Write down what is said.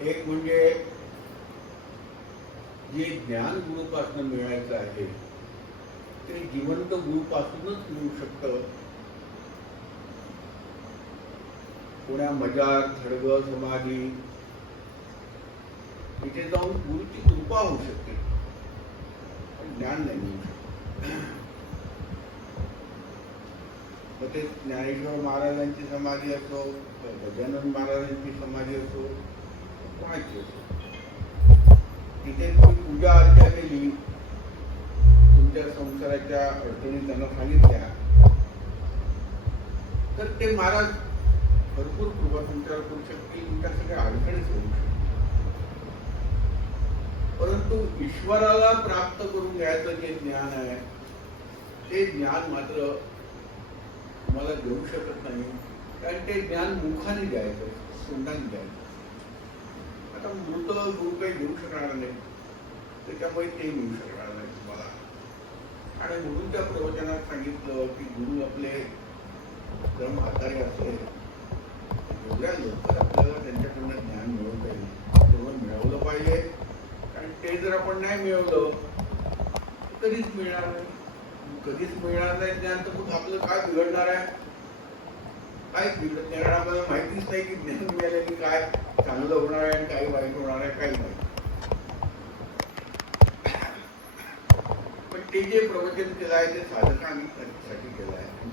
एक म्हणजे जे ज्ञान गुरुपासून मिळायचं आहे ते जिवंत गुरुपासूनच मिळू शकतं. पुण्या मजार थडग समाधी इथे जाऊन गुरुची कृपा होऊ शकते, पण ज्ञान नाही मिळू शकत. मग ते ज्ञानेश्वर महाराजांची समाधी असो, गजानन महाराजांची समाधी असो, कोणाची असो, तिथे तुम्ही पूजा अर्चा केली, तुमच्या संसाराच्या अडचणी त्यांना सांगितल्या, तर ते महाराज भरपूर कृपा तुमच्यावर करू शकतील, तुमच्या सगळ्या अडचणी सोडू शकतील. परंतु ईश्वराला प्राप्त करून घ्यायचं जे ज्ञान आहे ते ज्ञान मात्र मला देऊ शकत नाही, कारण ते ज्ञान मुखाने द्यायचं, तोंडाने द्यायचं. आता मृत गुरु काही देऊ शकणार नाही, त्याच्यामुळे ते मिळू शकणार नाही तुम्हाला. आणि म्हणून त्या प्रवचनात सांगितलं की गुरु आपले जर म्हातारे असेल, एवढ्या लवकर आपल्याला त्यांच्याकडनं ज्ञान मिळवता येईल तेव्हा मिळवलं पाहिजे. कारण ते जर आपण नाही मिळवलं कधीच मिळणार नाही, कधीच मिळणार नाही ज्ञान, तर मग आपलं काय बिघडणार आहे? काहीच बिघडत नाही, कारण आपल्याला माहितीच नाही की ज्ञान मिळाल्याने काय चांगलं होणार आहे आणि काही वाईट होणार आहे, काही नाही. पण ते जे प्रवचन केलं आहे ते साधकांसाठी केलं आहे.